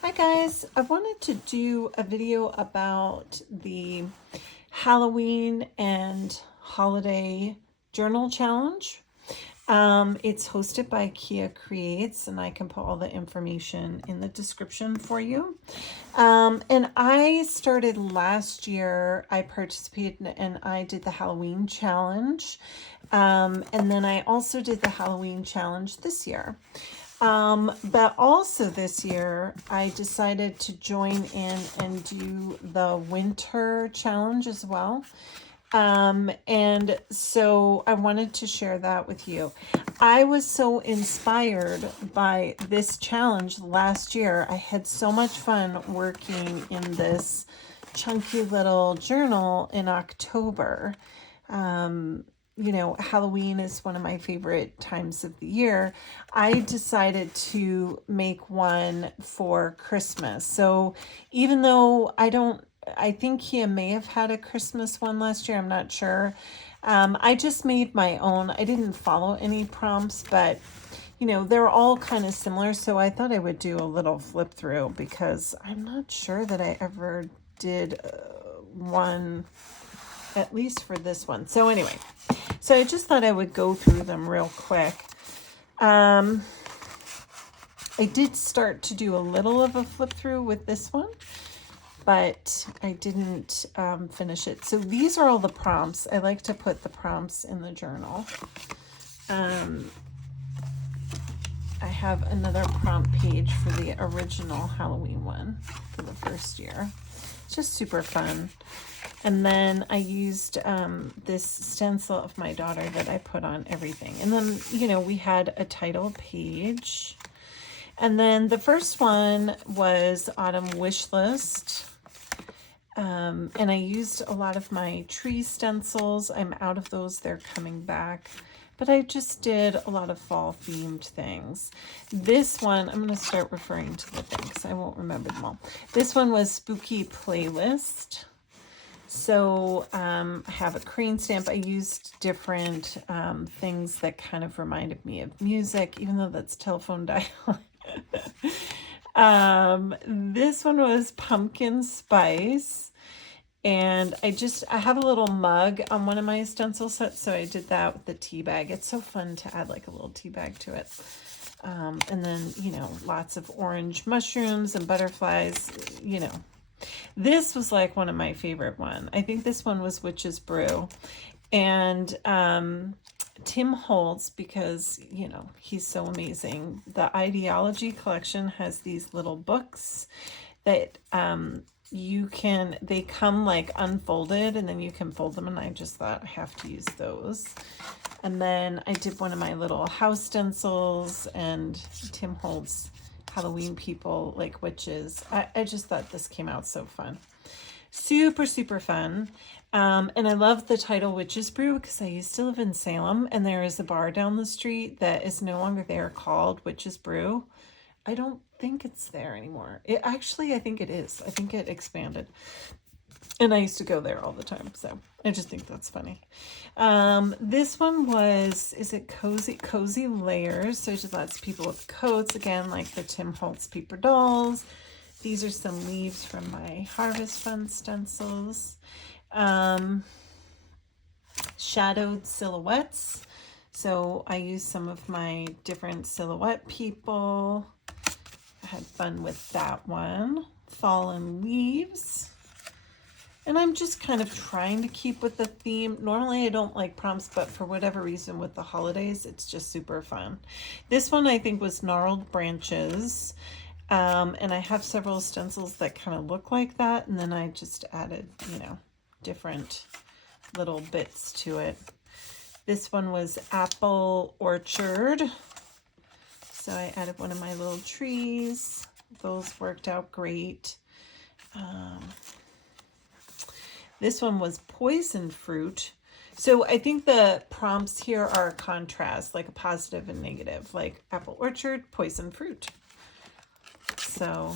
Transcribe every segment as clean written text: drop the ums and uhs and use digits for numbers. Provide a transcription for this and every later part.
Hi guys, I wanted to do a video about the Halloween and holiday journal challenge. It's hosted by Kia Creates, and I can put all the information in the description for you. And I started last year. I participated and I did the Halloween challenge. And then I also did the Halloween challenge this year. But also this year, I decided to join in and do the winter challenge as well. And so I wanted to share that with you. I was so inspired by this challenge last year. I had so much fun working in this chunky little journal in October. Halloween is one of my favorite times of the year. I decided to make one for Christmas. So even though I think he may have had a Christmas one last year, I'm not sure. I just made my own. I didn't follow any prompts, but they're all kind of similar. So I thought I would do a little flip through because I'm not sure that I ever did one, at least for this one. So anyway, so I just thought I would go through them real quick. I did start to do a little of a flip through with this one, but I didn't finish it. So these are all the prompts. I like to put the prompts in the journal. I have another prompt page for the original Halloween one for the first year. It's just super fun. And then I used this stencil of my daughter that I put on everything. And then, we had a title page. And then the first one was Autumn Wish List. And I used a lot of my tree stencils. I'm out of those. They're coming back. But I just did a lot of fall themed things. This one, I'm going to start referring to the things. I won't remember them all. This one was Spooky Playlist. So I have a crane stamp. I used different things that kind of reminded me of music, even though that's telephone dial. This one was Pumpkin Spice. And I have a little mug on one of my stencil sets, so I did that with the tea bag. It's so fun to add like a little tea bag to it. And then, lots of orange mushrooms and butterflies, This was like one of my favorite one. I think this one was Witch's Brew. And Tim Holtz, because, he's so amazing. The Ideology collection has these little books that they come like unfolded, and then you can fold them, and I just thought I have to use those. And then I did one of my little house stencils, and Tim Holtz Halloween people like witches. I just thought this came out so fun. Super, super fun. And I love the title Witch's Brew because I used to live in Salem, and there is a bar down the street that is no longer there called Witch's Brew. I don't think it's there anymore. I think it is. I think it expanded. And I used to go there all the time. So I just think that's funny. This one was, is it Cozy Layers? So just lots of people with coats. Again, like the Tim Holtz Paper Dolls. These are some leaves from my Harvest Fund stencils. Shadowed silhouettes. So I used some of my different silhouette people. I had fun with that one. Fallen Leaves. And I'm just kind of trying to keep with the theme. Normally I don't like prompts, but for whatever reason with the holidays, it's just super fun. This one I think was Gnarled Branches. And I have several stencils that kind of look like that. And then I just added, different little bits to it. This one was Apple Orchard. So I added one of my little trees. Those worked out great. This one was Poison Fruit. So I think the prompts here are a contrast, like a positive and negative, like Apple Orchard, Poison Fruit. So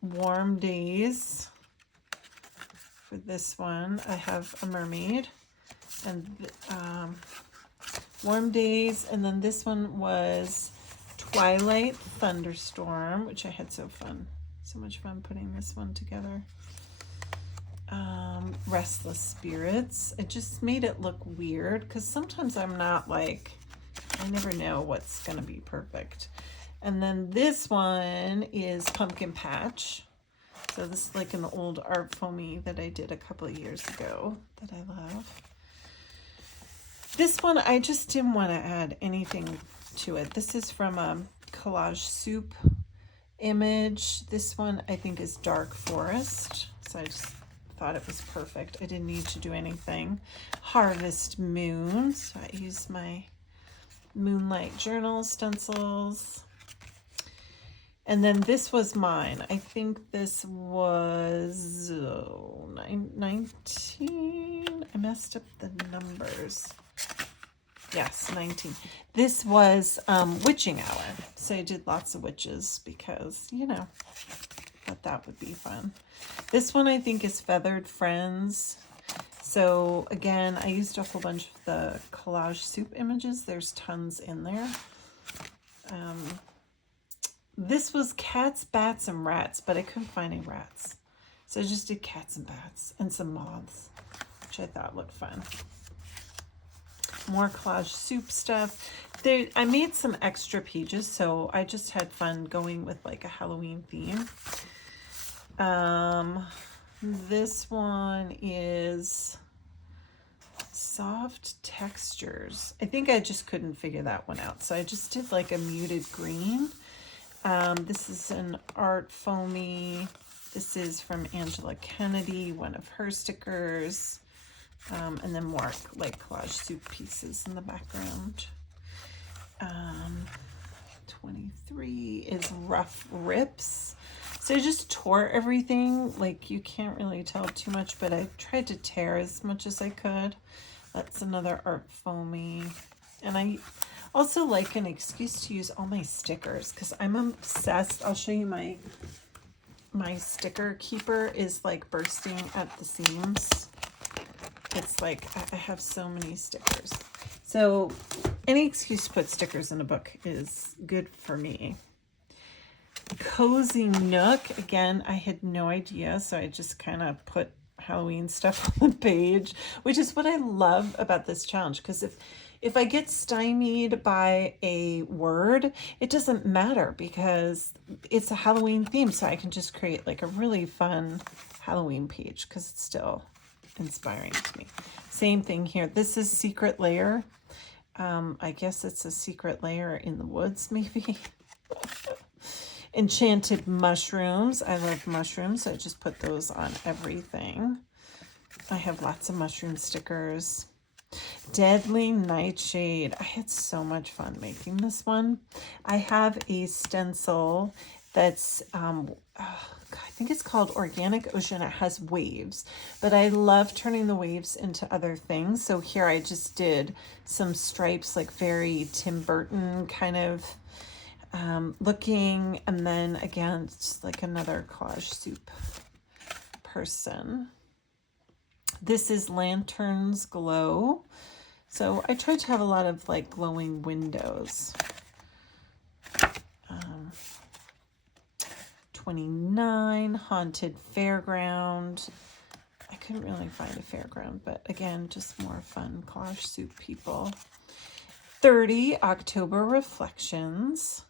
Warm Days. For this one, I have a mermaid. And Warm Days. And then this one was Twilight Thunderstorm, which I had so So much fun putting this one together. Restless Spirits. I just made it look weird because sometimes I'm not like, I never know what's going to be perfect. And then this one is Pumpkin Patch. So this is like an old art foamy that I did a couple of years ago that I love. This one, I just didn't want to add anything to it. This is from a Collage Soup image. This one I think is Dark Forest. So I just thought it was perfect. I didn't need to do anything. Harvest Moon. So I used my Moonlight Journal stencils. And then this was mine. I think this was 19. I messed up the numbers. Yes, 19. This was Witching Hour. So I did lots of witches because, you know, thought that would be fun. This one I think is Feathered Friends. So again, I used a whole bunch of the Collage Soup images. There's tons in there. This was Cats, Bats, and Rats, but I couldn't find any rats. So I just did cats and bats and some moths, which I thought looked fun. More Collage Soup stuff. I made some extra pages, so I just had fun going with like a Halloween theme. This one is Soft Textures. I think I just couldn't figure that one out, so I just did like a muted green. This is an art foamy. This is from Angela Kennedy, one of her stickers. And then more like Collage Soup pieces in the background. 23 is Rough Rips. So I just tore everything. Like you can't really tell too much, but I tried to tear as much as I could. That's another art foamy. And I also like an excuse to use all my stickers because I'm obsessed. I'll show you my sticker keeper is like bursting at the seams. It's like I have so many stickers. So any excuse to put stickers in a book is good for me. Cozy Nook. Again, I had no idea, so I just kind of put Halloween stuff on the page, which is what I love about this challenge, because if I get stymied by a word, it doesn't matter because it's a Halloween theme, so I can just create like a really fun Halloween page because it's still inspiring to me. Same thing here. This is Secret Lair. I guess it's a secret lair in the woods, maybe. Enchanted Mushrooms. I love mushrooms, so I just put those on everything. I have lots of mushroom stickers. Deadly Nightshade. I had so much fun making this one. I have a stencil that's I think it's called Organic Ocean. It has waves, but I love turning the waves into other things. So here I just did some stripes, like very Tim Burton kind of looking, and then again just like another Collage Soup person. This is Lanterns Glow. So I tried to have a lot of like glowing windows. 29, Haunted Fairground. I couldn't really find a fairground, but again, just more fun Collage Soup people. 30, October Reflections.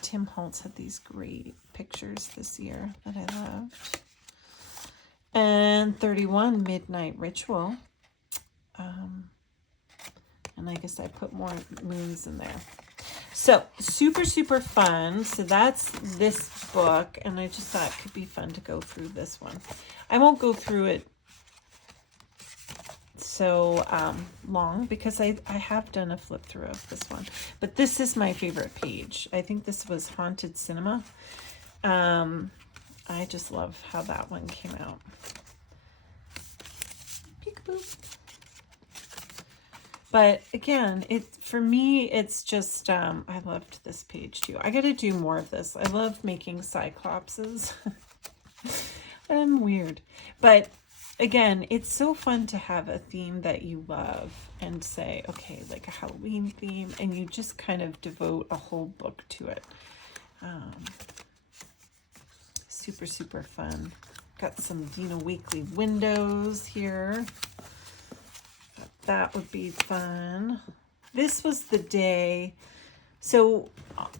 Tim Holtz had these great pictures this year that I loved. And 31, Midnight Ritual. And I guess I put more moons in there. So super, super fun. So that's this book. And I just thought it could be fun to go through this one. I won't go through it so long because I have done a flip through of this one. But this is my favorite page. I think this was Haunted Cinema. I just love how that one came out. Peekaboo. But again, for me, it's just, I loved this page too. I got to do more of this. I love making cyclopses. I'm weird. But again, it's so fun to have a theme that you love and say, okay, like a Halloween theme, and you just kind of devote a whole book to it. Super, super fun. Got some Dina Weekly windows here. That would be fun. This was the day. So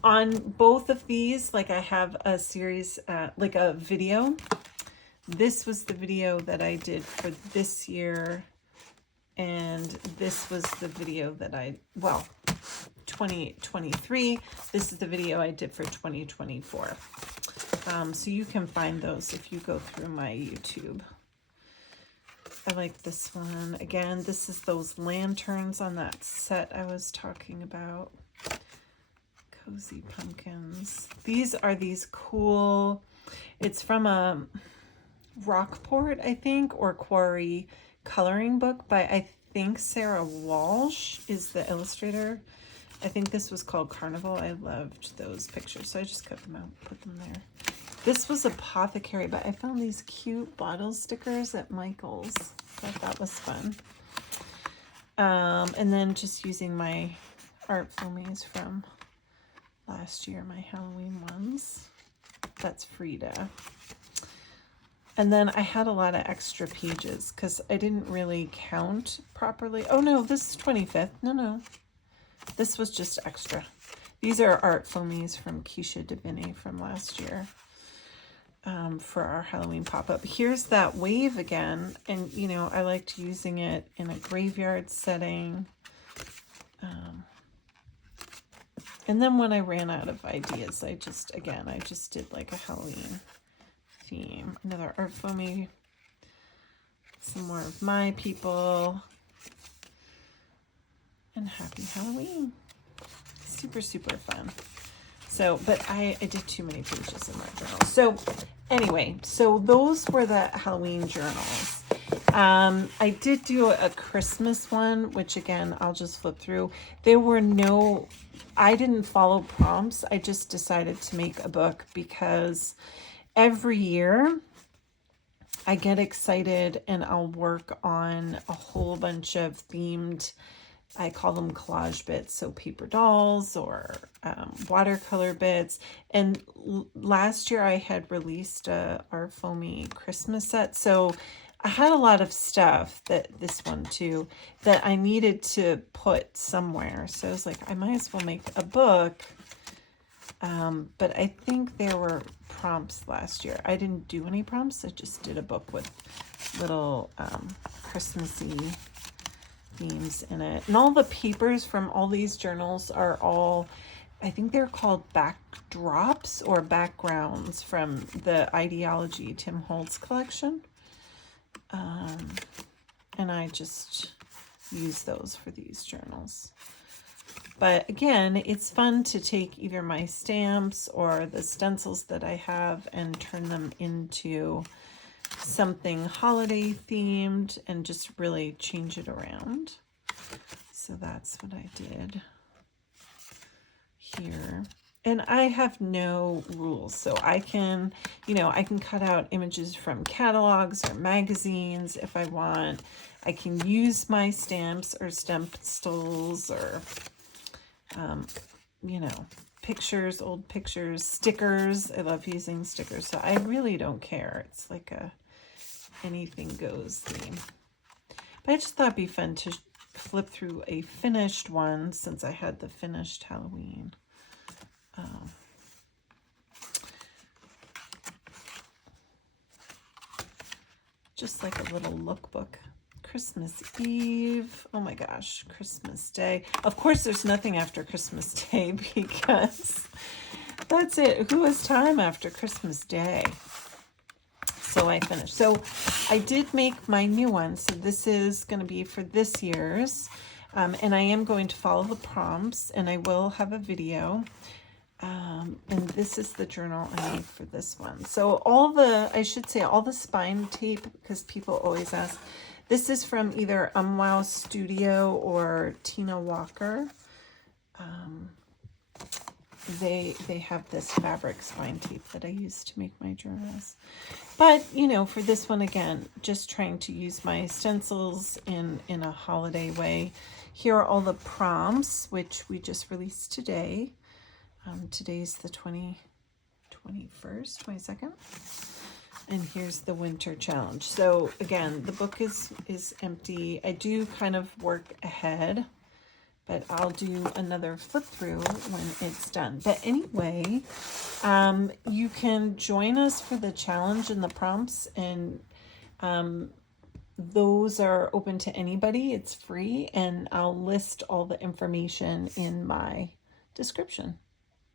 on both of these, like I have a series, like a video. This was the video that I did for this year. And this was the video that 2023. This is the video I did for 2024. So you can find those if you go through my YouTube. I like this one. Again, this is those lanterns on that set I was talking about. Cozy pumpkins. These are these cool, it's from a Rockport, I think, or Quarry coloring book by, I think, Sarah Walsh is the illustrator. I think this was called Carnival. I loved those pictures, so I just cut them out, put them there. This was Apothecary, but I found these cute bottle stickers at Michael's. Thought that was fun. And then just using my art foamies from last year, my Halloween ones. That's Frida. And then I had a lot of extra pages because I didn't really count properly. Oh no, this is 25th. No. This was just extra. These are art foamies from Keisha Davini from last year. For our Halloween pop-up. Here's that wave again, and you know, I liked using it in a graveyard setting. And then when I ran out of ideas, I just did like a Halloween theme. Another art foamy, some more of my people, and happy Halloween. Super, super fun. So, but I did too many pages in that journal. So anyway, so those were the Halloween journals. I did do a Christmas one, which again, I'll just flip through. I didn't follow prompts. I just decided to make a book because every year I get excited and I'll work on a whole bunch of themed, I call them collage bits, so paper dolls or watercolor bits. And last year I had released a Art Foamy Christmas set, so I had a lot of stuff, this one too, that I needed to put somewhere. So I was like, I might as well make a book. But I think there were prompts last year. I didn't do any prompts. I just did a book with little Christmassy themes in it. And all the papers from all these journals are all, I think they're called backdrops or backgrounds from the Ideology Tim Holtz collection. And I just use those for these journals. But again, it's fun to take either my stamps or the stencils that I have and turn them into something holiday themed and just really change it around. So that's what I did here. And I have no rules, so I can, I can cut out images from catalogs or magazines if I want. I can use my stamps or stencils or, pictures, old pictures, stickers. I love using stickers, so I really don't care. It's like a anything goes theme. But I just thought it'd be fun to flip through a finished one since I had the finished Halloween. Just like a little lookbook. Christmas Eve. Oh my gosh, Christmas Day. Of course, there's nothing after Christmas Day because that's it. Who has time after Christmas Day? So I finished. So I did make my new one. So this is going to be for this year's. And I am going to follow the prompts and I will have a video. And this is the journal I made for this one. So all the spine tape, because people always ask, this is from either Wow Studio or Tina Walker. They have this fabric spine tape that I use to make my journals. But, for this one, again, just trying to use my stencils in a holiday way. Here are all the prompts, which we just released today. Today's the 21st, 22nd. And here's the winter challenge. So again, the book is empty. I do kind of work ahead, but I'll do another flip through when it's done. But anyway, you can join us for the challenge and the prompts, and those are open to anybody. It's free, and I'll list all the information in my description.